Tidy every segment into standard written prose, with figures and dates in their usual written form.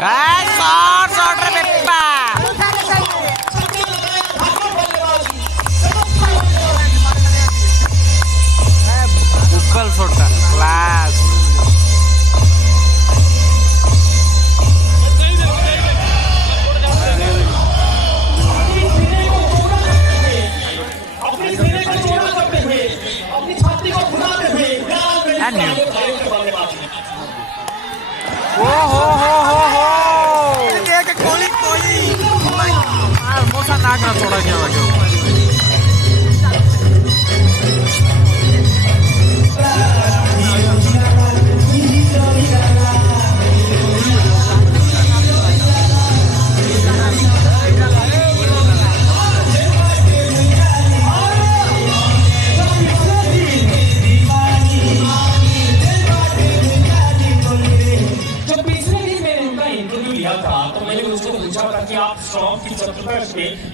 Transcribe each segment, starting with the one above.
Guys shot रे बेप्पा offical shot class मोसा नाक ना थोड़ा क्या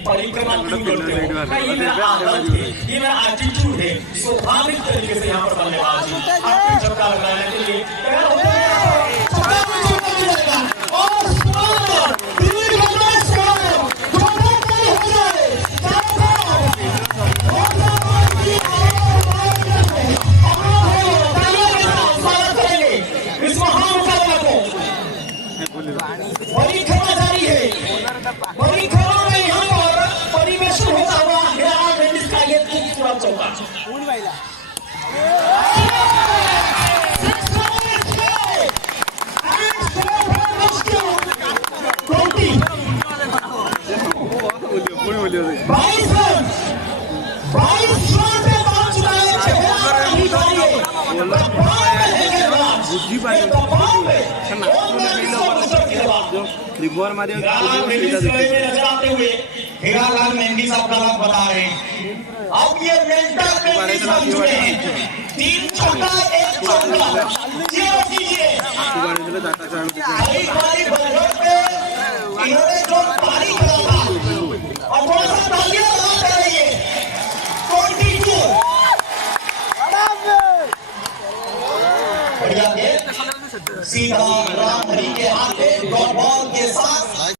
परिक्रमा क्यों करते हो? ये मेरा आदत है, ये मेरा एटीट्यूड है। स्वाभाविक तरीके से यहाँ पर बल्लेबाजी आपको चौका लगाने के लिए तैयार हो जाए। परिक्रमा जारी है, परिक्रमा में यहाँ पर परिवेशन होता हुआ हिरालाल मेंडिस का ये खूबसूरत चौका। हिरालाल मेंडिस आपल्याला बता रहे हैं। अब ये मेंटल मेंडिस बन चुके हैं। 3 चौका 1 चौका ये कीजिए। अभी हमारी बजट पे इन्होंने जो पारी करा था और थोड़ा सा तालियां बजा रही है 22 बढ़िया के सीधा राम हरी के हाथ में बॉल के साथ